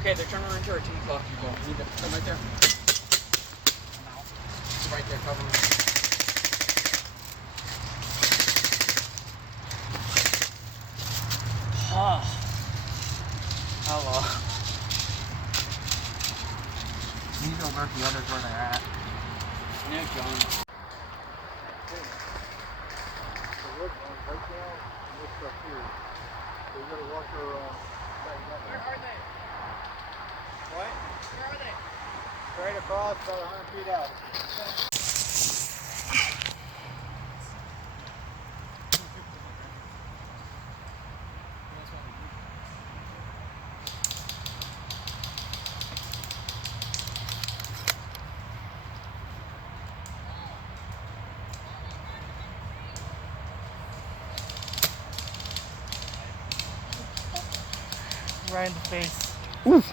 Okay, they're turning around to our 2 o'clock people. Leave it. Come right there. I'm out. Right there, cover me. Oh. Hello. These will alert the others where they're at. Yeah, John. Where are they? What? Where are they? Straight across, about 100 feet out. Right in the face. Oof.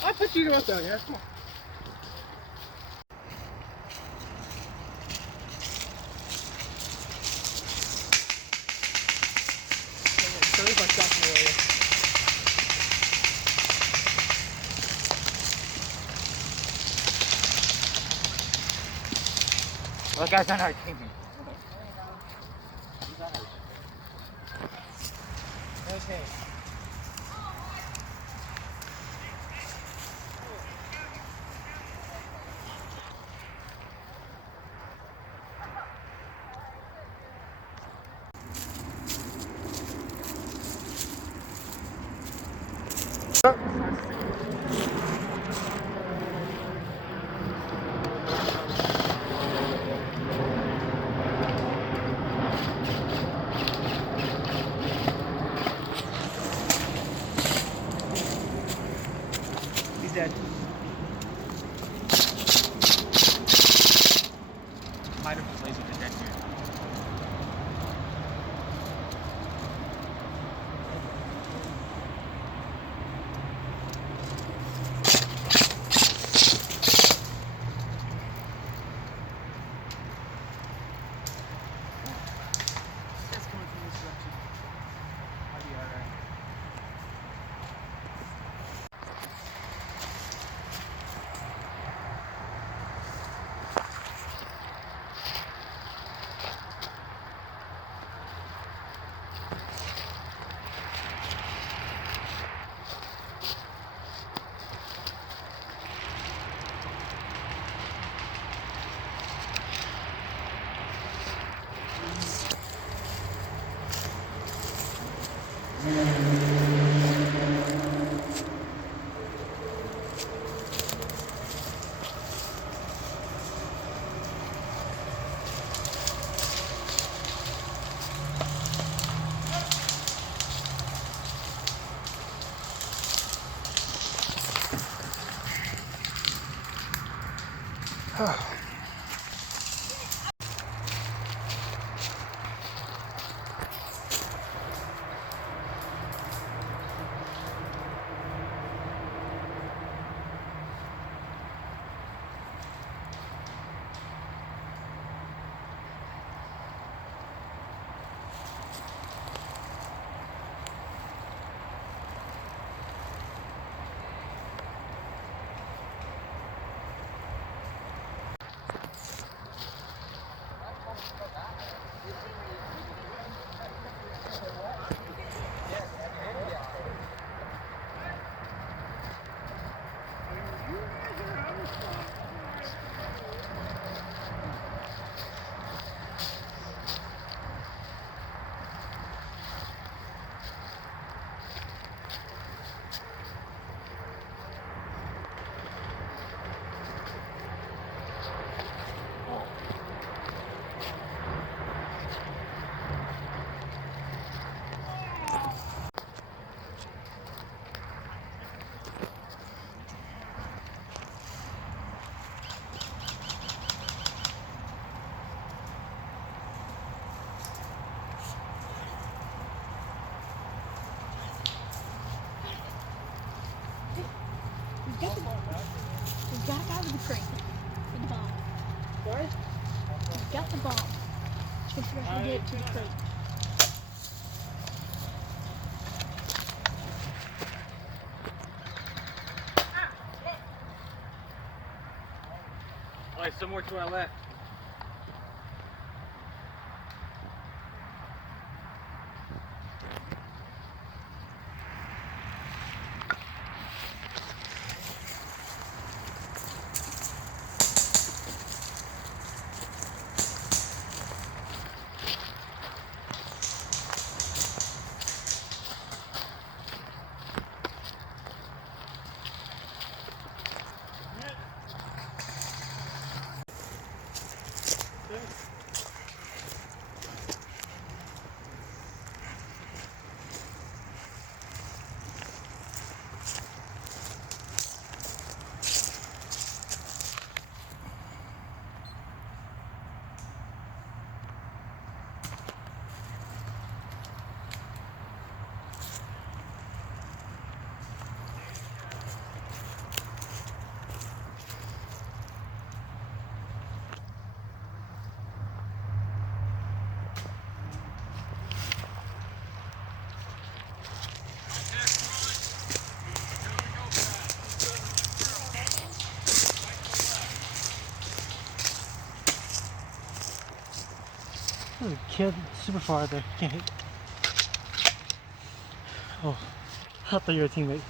I put you up down here. Come on. Well, the guy's on our team. Okay. He's dead. Might have been laser the dead dude. That's coming from this direction. I'll be alright. We've got it out of the crate. For the bomb. Sorry? We've got the bomb. Just we have to get it to the crate. Alright, somewhere to our left. There's a kid super far there. Can't hit. Oh, I thought you were a teammate.